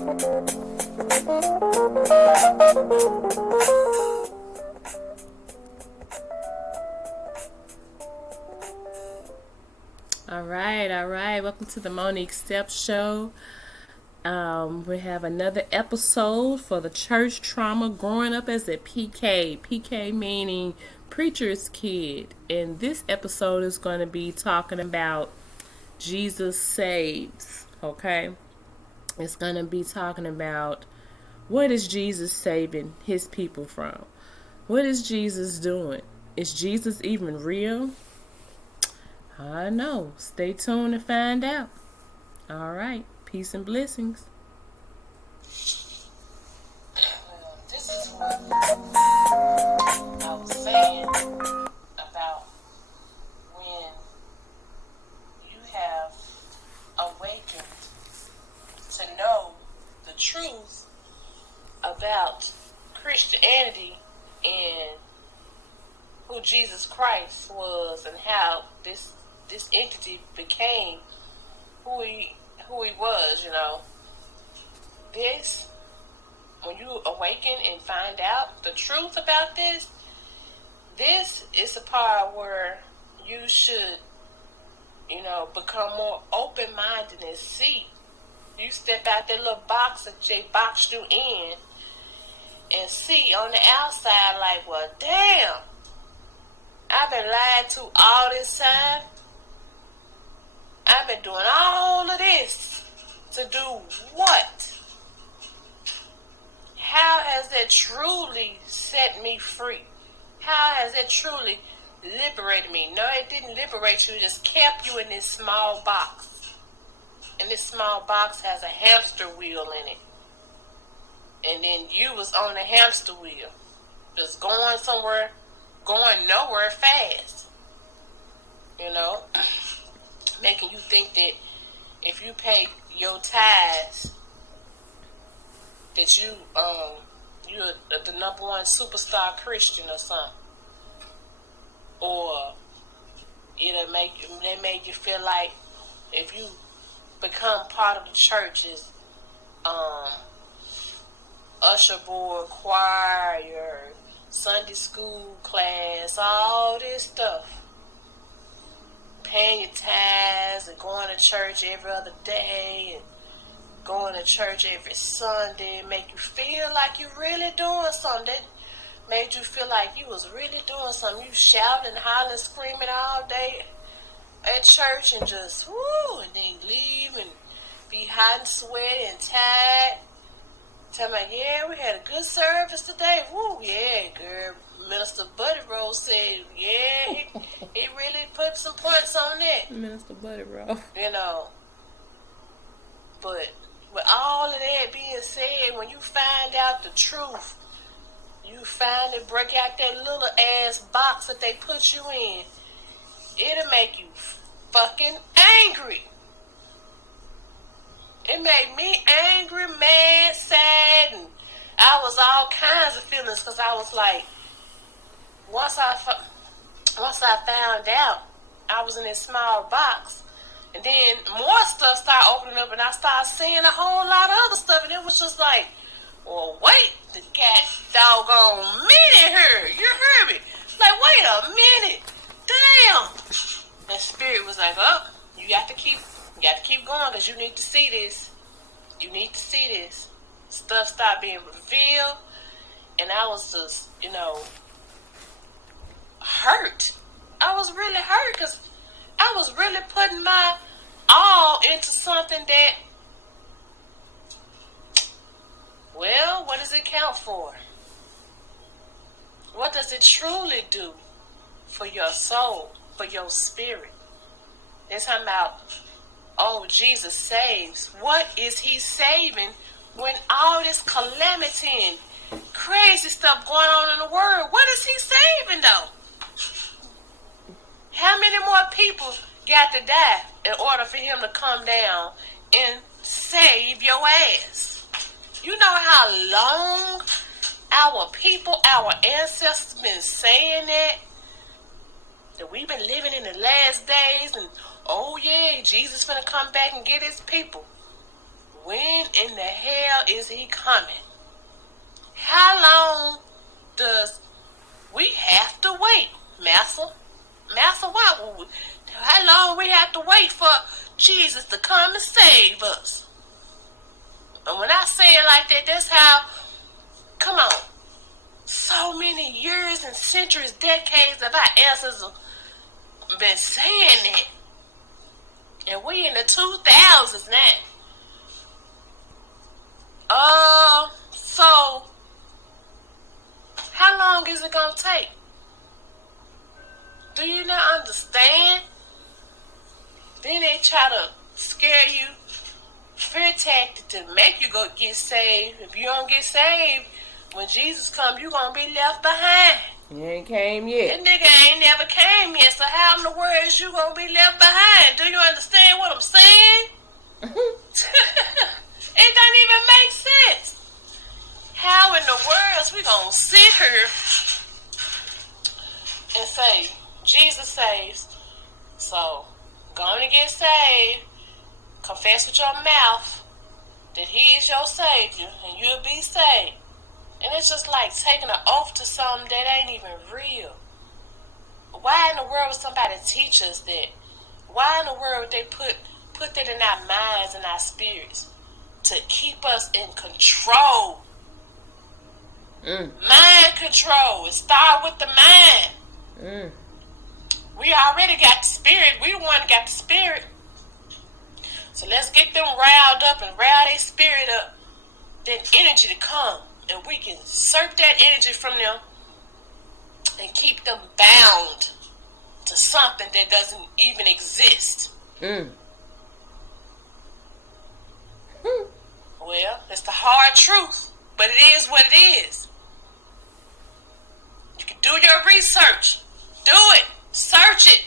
All right. Welcome to the Monique Steps Show. We have another episode for the church trauma growing up as a PK. PK meaning preacher's kid. And this episode is going to be talking about Jesus saves. Okay? It's going to be talking about what is Jesus saving his people from? What is Jesus doing? Is Jesus even real? I know. Stay tuned to find out. All right. Peace and blessings. This is what I was saying about when you have awakened to know the truth about Christianity and who Jesus Christ was and how this entity became who he was, This, when you awaken and find out the truth about this is a part where you should, become more open-minded and see. You step out that little box that they boxed you in and see on the outside like, well, damn, I've been lied to all this time. I've been doing all of this to do what? How has that truly set me free? How has it truly liberated me? No, it didn't liberate you. It just kept you in this small box. And this small box has a hamster wheel in it. And then you was on the hamster wheel. Just going somewhere, going nowhere fast. Making you think that if you pay your tithes, that you're the number one superstar Christian or something, or they made you feel like if you become part of the church's usher board, choir, Sunday school class, all this stuff. Paying your tithes and going to church every other day and going to church every Sunday make you feel like you're really doing something. That made you feel like you was really doing something. You shouting, hollering, screaming all day at church and just woo, and then leave and be hot and sweaty and tired. Tell me, yeah, we had a good service today. Woo, yeah, girl. Minister Buddy Rose said, yeah, he really put some points on that. Minister Buddy Rose. But with all of that being said, when you find out the truth, you finally break out that little ass box that they put you in, it'll make you fucking angry. It made me angry, mad, sad, and I was all kinds of feelings because I was like, once I found out I was in this small box, and then more stuff started opening up, and I started seeing a whole lot of other stuff, and it was just like, well, wait, the got doggone minute here. You heard me? Like, wait a minute. Damn. And Spirit was like, oh, you got to keep going because you need to see this. You need to see this. Stuff started being revealed, and I was just, hurt. I was really hurt because I was really putting my all into something that, well, what does it count for? What does it truly do for your soul, for your spirit? They're talking about, oh, Jesus saves. What is he saving when all this calamity and crazy stuff going on in the world? What is he saving, though? How many more people got to die in order for him to come down and save your ass? You know how long our people, our ancestors been saying that we've been living in the last days and, oh yeah, Jesus finna come back and get his people. When in the hell hell is he coming? How long does we have to wait, Master? Master, how long we have to wait for Jesus to come and save us? And when I say it like that, that's how, come on, so many years and centuries, decades of our ancestors have been saying it. And we in the 2000s now. So, how long is it going to take? Do you not understand? Then they try to scare you, fear tactic to make you go get saved. If you don't get saved, when Jesus comes, you're going to be left behind. You ain't came yet. That nigga ain't never came yet, so how in the world is you going to be left behind? Do you understand what I'm saying? It doesn't even make sense. How in the world is we going to sit here and say, Jesus saves, so go on and get saved, confess with your mouth that he is your Savior, and you'll be saved. And it's just like taking an oath to something that ain't even real. Why in the world would somebody teach us that? Why in the world would they put that in our minds and our spirits to keep us in control? Mind control. It starts with the mind. We already got the spirit. We the one got the spirit. So let's get them riled up and rile their spirit up. Then energy to come. And we can surf that energy from them and keep them bound to something that doesn't even exist. Well, it's the hard truth, but it is what it is. You can do your research. Do it. Search it.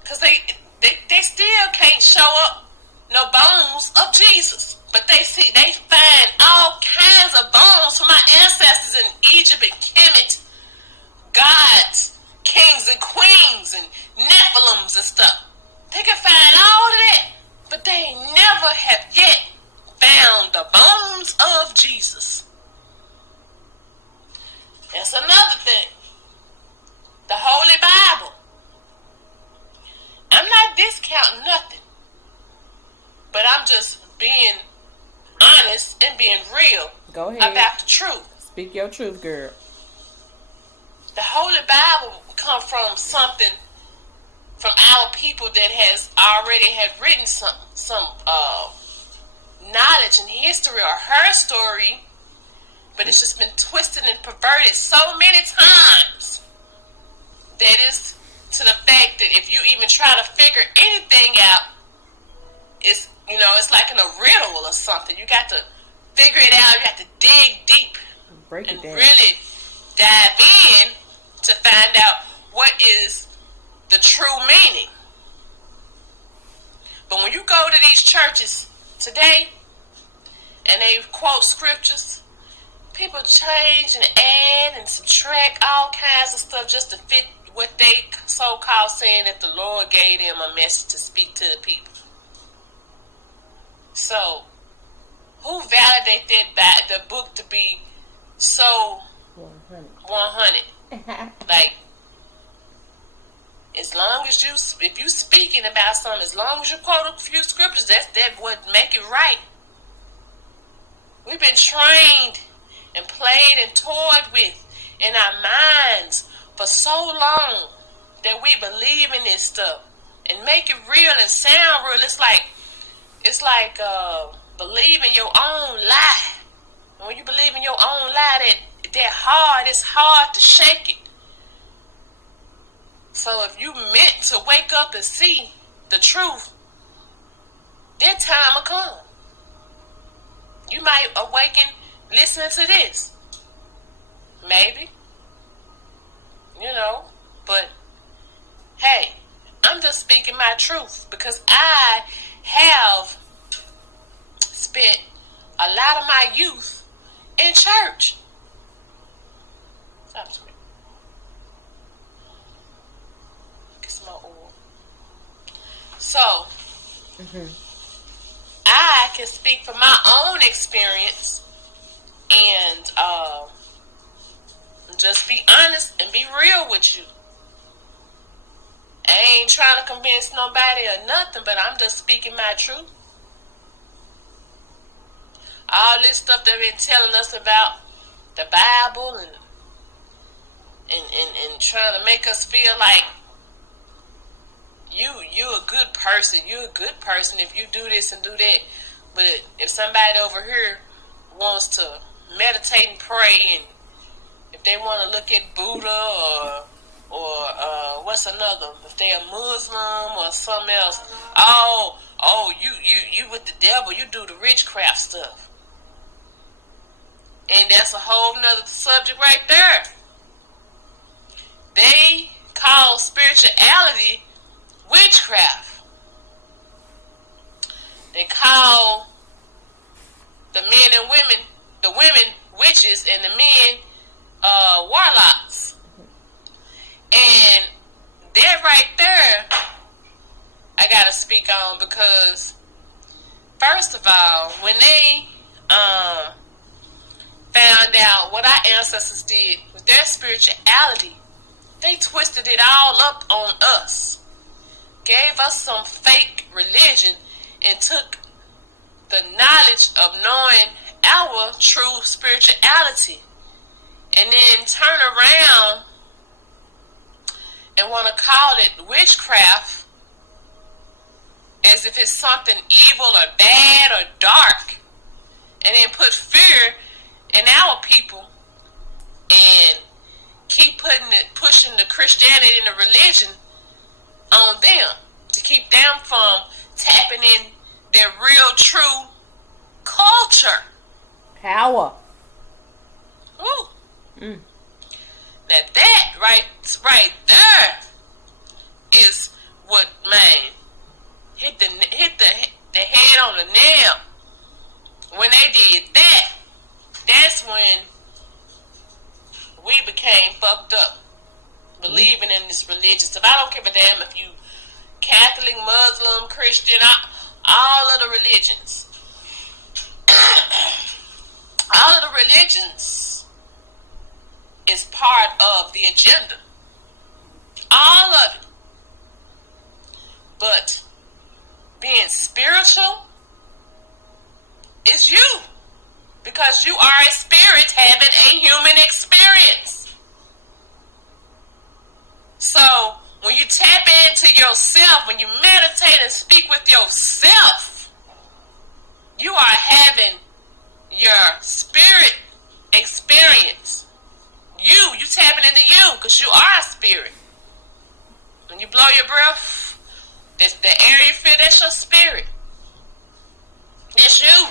Because they still can't show up no bones of Jesus. But they find all kinds of bones from my ancestors in Egypt and Kemet. Gods, kings and queens and Nephilims and stuff. They can find all of that. But they never have yet found the bones of Jesus. That's another thing. The Holy Bible. I'm not discounting nothing. But I'm just being honest and being real about the truth. Speak your truth, girl. The Holy Bible come from something from our people that has already had written some knowledge and history or her story, but it's just been twisted and perverted so many times that is to the fact that if you even try to figure anything out, it's like in a riddle or something. You got to figure it out. You have to dig deep and really dive in to find out what is the true meaning. But when you go to these churches today and they quote scriptures, people change and add and subtract all kinds of stuff just to fit what they so-called saying that the Lord gave them a message to speak to the people. So, who validated that by the book to be so 100? Like, as long as if you speaking about something, as long as you quote a few scriptures, that would make it right. We've been trained and played and toyed with in our minds for so long that we believe in this stuff and make it real and sound real. It's like believing your own lie. And when you believe in your own lie, it's hard to shake it. So if you meant to wake up and see the truth, that time will come. You might awaken listening to this. Maybe. But hey, I'm just speaking my truth because I have spent a lot of my youth in church. Stop screaming. Get some more oil. So, I can speak from my own experience and just be honest and be real with you. I ain't trying to convince nobody or nothing, but I'm just speaking my truth. All this stuff they've been telling us about the Bible and trying to make us feel like you're a good person. You're a good person if you do this and do that. But if somebody over here wants to meditate and pray, and if they want to look at Buddha or what's another? If they're a Muslim or something else, you with the devil, you do the witchcraft stuff. And that's a whole nother subject right there. They call spirituality witchcraft. They call the men and women, the women witches and the men warlocks. And that right there, I gotta speak on, because first of all, when they found out what our ancestors did with their spirituality, they twisted it all up on us, gave us some fake religion, and took the knowledge of knowing our true spirituality, and then turn around and want to call it witchcraft as if it's something evil or bad or dark, and then put fear in our people and keep pushing the Christianity and the religion on them to keep them from tapping in their real true culture. Power. Ooh. Now that right there is what, man, hit the head on the nail. When they did that, that's when we became fucked up, believing in this religious stuff. I don't give a damn if you Catholic, Muslim, Christian, all of the religions. All of the religions is part of the agenda. All of it. But being spiritual is you. Because you are a spirit having a human experience. So, when you tap into yourself, when you meditate and speak with yourself, you are having your spirit experience. You tapping into you, because you are a spirit. When you blow your breath, that's the air you feel, that's your spirit. That's you.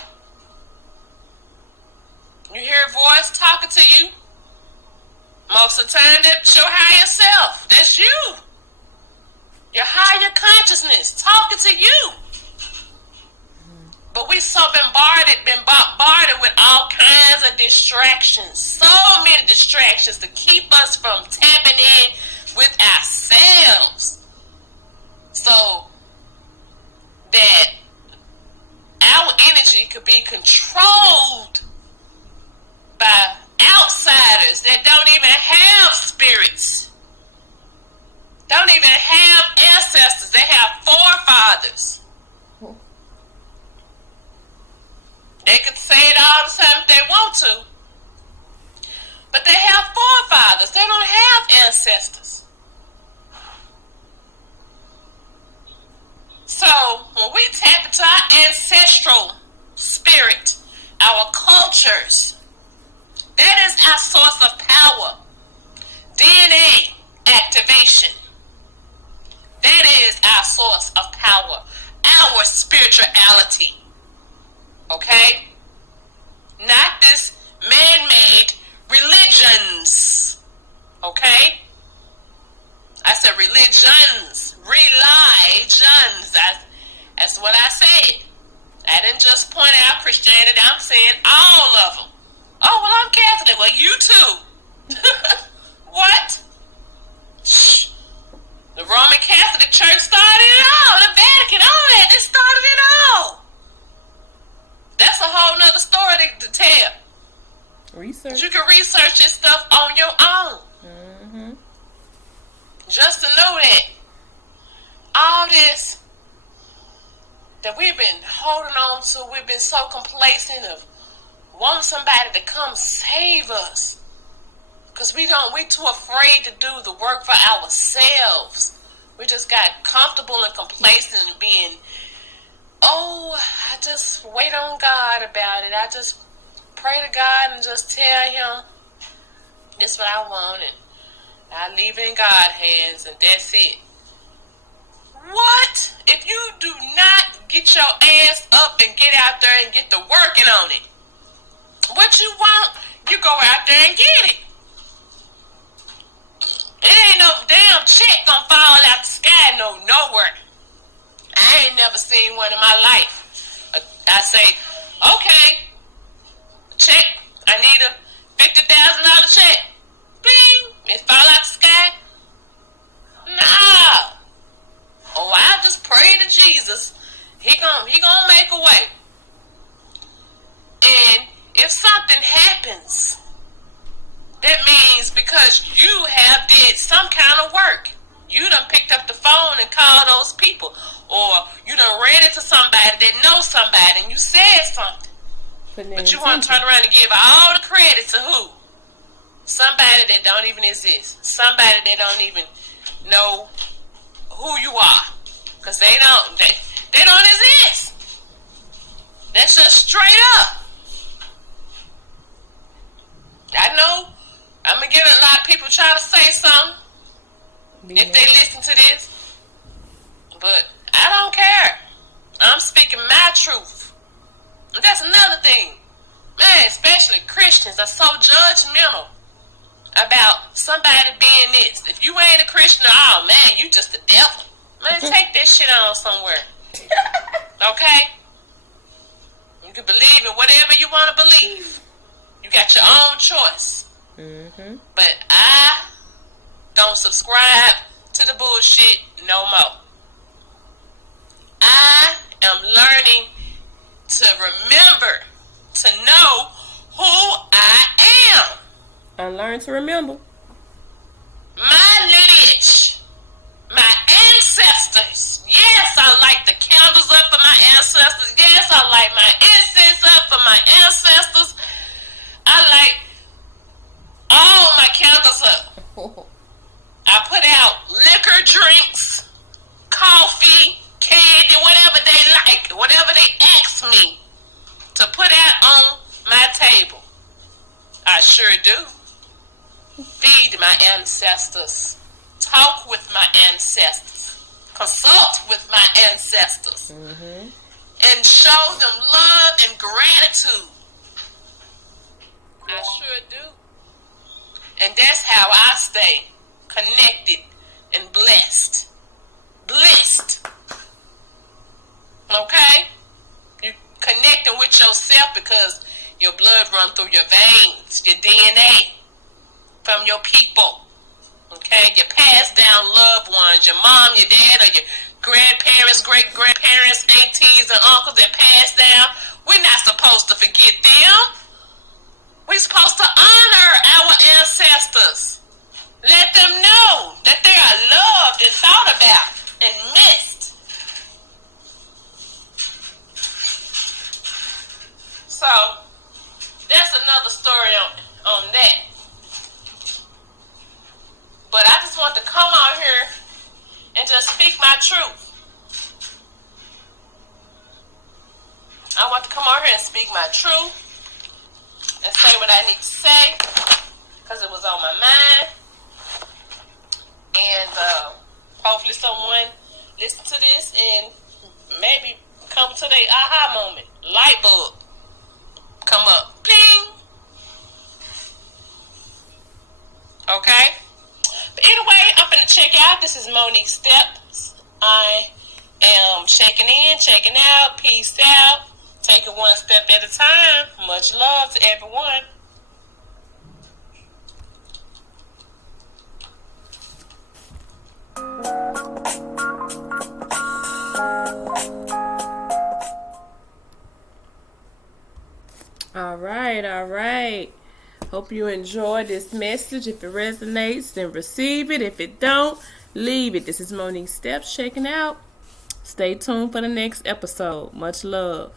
You hear a voice talking to you. Most of the time, that's your higher self. That's you. Your higher consciousness talking to you. But we so been bombarded with all kinds of distractions. So many distractions to keep us from tapping in with ourselves. So that our energy could be controlled by outsiders that don't even have spirits, don't even have ancestors. They have forefathers. They could say it all the time if they want to, but they have forefathers. They don't have ancestors. So when we tap into our ancestral spirit, our cultures, that is our source of power. DNA activation. That is our source of power. Our spirituality. Okay? Not this man-made religions. Okay? I said religions. Religions. That's what I said. I didn't just point out Christianity. I'm saying all of them. Oh, well, I'm Catholic. Well, you too. What? Shh. The Roman Catholic Church started it all. The Vatican, all that. They started it all. research. You can research this stuff on your own. Mm-hmm. Just to know that all this that we've been holding on to, we've been so complacent of wanting somebody to come save us. Because we're too afraid to do the work for ourselves. We just got comfortable and complacent and being, I just wait on God about it. I just pray to God and just tell him this is what I want, and I leave it in God's hands, and that's it. What? If you do not get your ass up and get out there and get to working on it, what you want, you go out there and get it. It ain't no damn check gonna fall out the sky nowhere. I ain't never seen one in my life. I say, okay, check. I need a $50,000 check. Bing! It fall out the sky. Nah. Oh, I just pray to Jesus. He gonna make a way. And if something happens, that means because you have did some kind of work. You done picked up the phone and called those people. Or you done ran into somebody that knows somebody and you said something. But you want to turn around and give all the credit to who? Somebody that don't even exist. Somebody that don't even know who you are. Because they don't exist. That's just straight up. I know I'm going to get a lot of people trying to say something if they listen to this. But I don't care. I'm speaking my truth. And that's another thing. Man, especially Christians are so judgmental about somebody being this. If you ain't a Christian, oh man, you just the devil. Man, take that shit on somewhere. Okay? You can believe in whatever you want to believe. You got your own choice. Mm-hmm. But I don't subscribe to the bullshit no more. I am learning to remember to know who I am. I learned to remember. My lineage. My ancestors. Yes, I light the candles up for my ancestors. Yes, I light my incense up for my ancestors. I light all my candles up. I put out liquor, drinks, coffee, candy, whatever they like, whatever they ask me to put out on my table. I sure do. Feed my ancestors. Talk with my ancestors. Consult with my ancestors. Mm-hmm. And show them love and gratitude. I sure do. And that's how I stay connected and blessed. Blessed. Okay? You connecting with yourself because your blood runs through your veins, your DNA from your people. Okay? Your passed down loved ones, your mom, your dad, or your grandparents, great-grandparents, aunties, and uncles that passed down. We're not supposed to forget them. We're supposed to honor our ancestors. Let them know that they are loved and thought about and missed. So, that's another story on that. But I just want to come out here and just speak my truth. I want to come out here and speak my truth and say what I need to say because it was on my mind. And hopefully someone listen to this and maybe come to their aha moment. Light bulb come up. Bling! Okay? But anyway, I'm going to check out. This is Monique Steps. I am checking in, checking out. Peace out. Take it one step at a time. Much love to everyone. All right. Hope you enjoy this message. If it resonates, then receive it. If it don't, leave it. This is Monique Steps checking out. Stay tuned for the next episode. Much love.